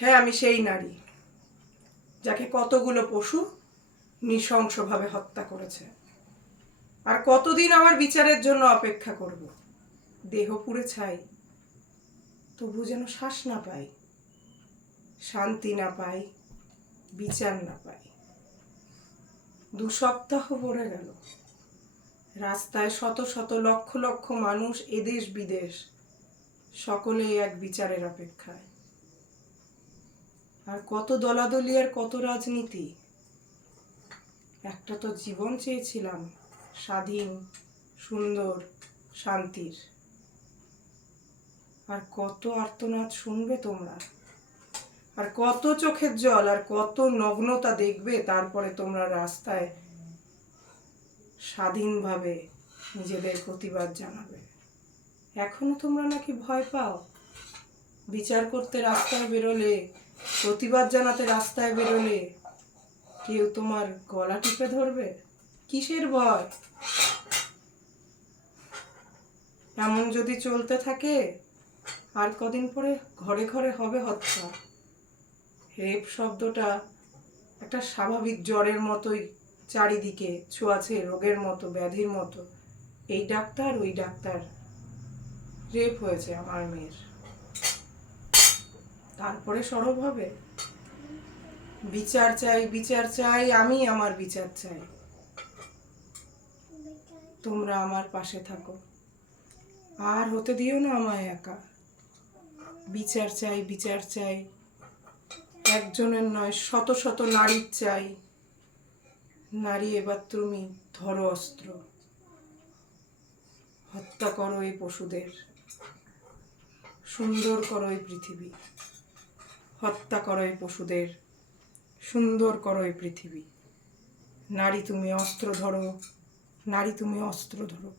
হ্যাঁ, আমি সেই নারী যাকে কতগুলো পশু নৃশংসভাবে হত্যা করেছে। আর কতদিন আমার বিচারের জন্য অপেক্ষা করব। দেহ পুড়ে ছাই, তবু যেন শ্বাস না পাই, শান্তি না পাই, বিচার না পাই। 2 সপ্তাহ পড়ে গেল। রাস্তায় শত শত লক্ষ লক্ষ মানুষ, এদেশ বিদেশ, সকলেই এক বিচারের অপেক্ষায়। আর কত দলাদলি আর কত রাজনীতি। একটা তো জীবন চেয়েছিলাম, স্বাধীন, সুন্দর, শান্তির। আর কত আর্তনাদ শুনবে তোমরা, আর কত চোখের জল আর কত নগ্নতা দেখবে, তারপরে তোমরা রাস্তায় স্বাধীনভাবে নিজেদের প্রতিবাদ জানাবে। এখনো তোমরা নাকি ভয় পাও? বিচার করতে রাস্তায় বেরোলে, প্রতিবাদ জানাতে রাস্তায় বেরোলে কেউ তোমার গলা টিপে ধরবে? কিসের ভয়? এমন যদি চলতে থাকে, আর কদিন পরে ঘরে ঘরে হবে হত্যা। রেপ শব্দটা একটা স্বাভাবিক জ্বরের মতোই চারিদিকে ছোঁয়াচে রোগের মতো, ব্যাধির মতো। এই ডাক্তার ওই ডাক্তার, রেপ হয়েছে আমার মেয়ের, তারপরে সরব হবে? বিচার চাই, বিচার চাই, আমি আমার বিচার চাই। তোমরা আমার পাশে থাকো, আর হতে দিও না আমায় একা। বিচার চাই, বিচার চাই, একজনের নয়, শত শত নারীর চাই। নারী, এবার তুমি ধরো অস্ত্র, হত্যা করো এই পশুদের, সুন্দর করো এই পৃথিবী। হত্যা করো এই পশুদের, সুন্দর করো এই পৃথিবী। নারী, তুমি অস্ত্র ধরো, নারী, তুমি অস্ত্র ধরো।